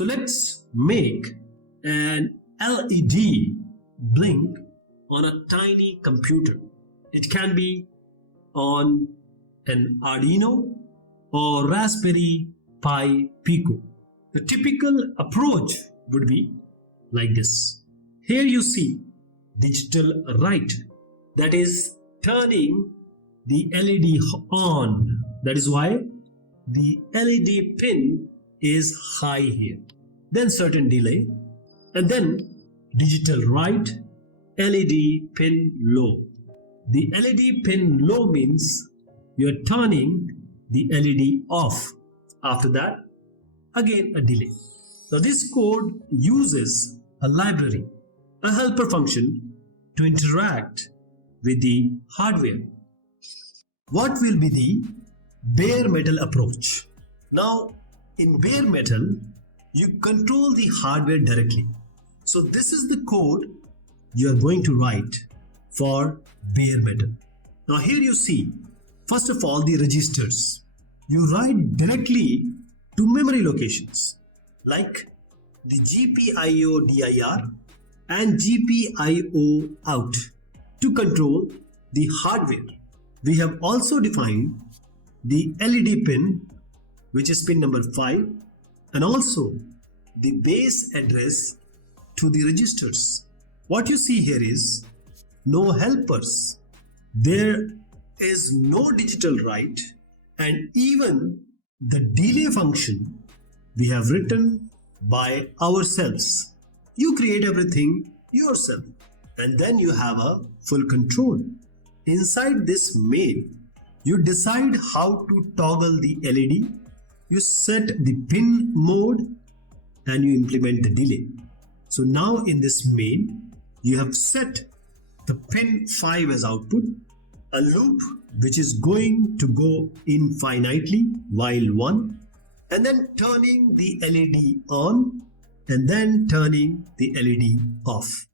So let's make an LED blink on a tiny computer. It can be on an Arduino or Raspberry Pi Pico. The typical approach would be like this. Here you see digital write, that is turning the LED on. That is why the LED pin is high here. Then certain delay, and then digital write, LED pin low. The LED pin low means you are turning the LED off. After that, again a delay. Now this code uses a library, a helper function, to interact with the hardware. What will be the bare metal approach? Now in bare metal, you control the hardware directly. So this is the code you are going to write for bare metal. Now here you see, first of all, the registers. You write directly to memory locations like the GPIO DIR and GPIO out to control the hardware. We have also defined the LED pin, which is pin number 5, and also the base address to the registers. What you see here is no helpers. There is no digital write, and even the delay function we have written by ourselves. You create everything yourself, and then you have a full control. Inside this main, you decide how to toggle the LED, you set the pin mode, and you implement the delay. So now in this main, you have set the pin 5 as output, a loop which is going to go infinitely while 1, and then turning the LED on and then turning the LED off.